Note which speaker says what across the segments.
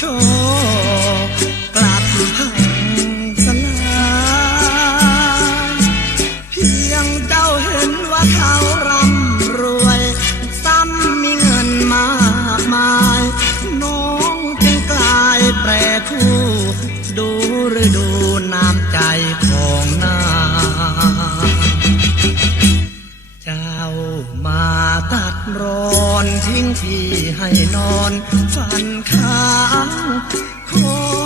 Speaker 1: ชูโชว์กลับพังสลายเพียงเจ้าเห็นว่าเขาร่ำรวย ซ้ำมีเงินมากมาย น้องจึงกลายแปรคู่ ดูหรือดูน้ำใจามาตัดรอนทิ้งพี่ให้นอนฝันค้างคอ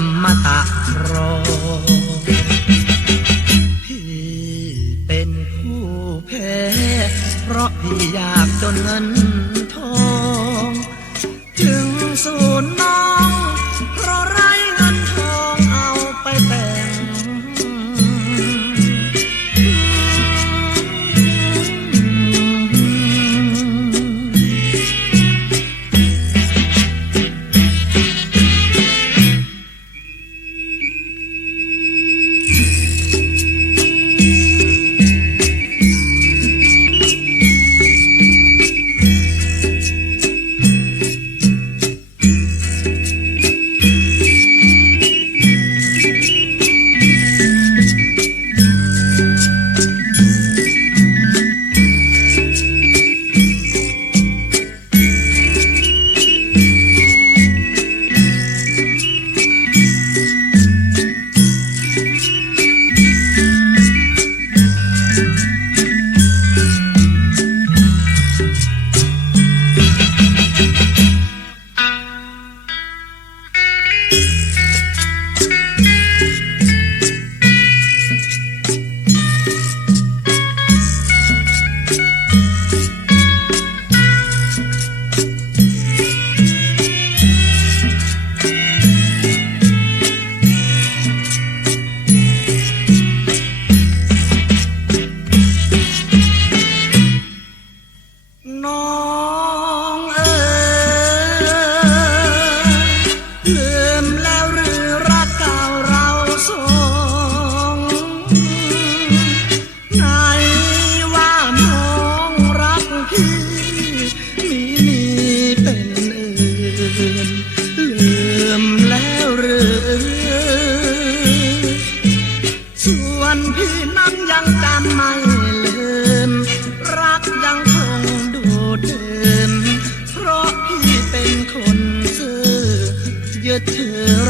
Speaker 1: อมตะรอพี่เป็นผู้แพ้เพราะพี่อยากจนเงิน น้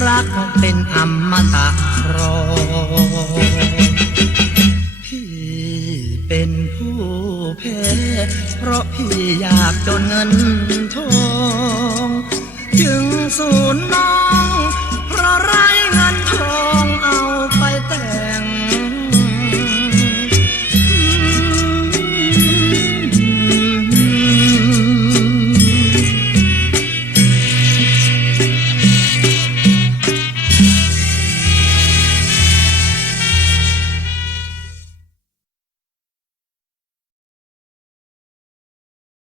Speaker 1: รักเป็นอมตะรอพี่เป็นผู้แพ้เพราะพี่อยากจนเงินทอง จึงสูญน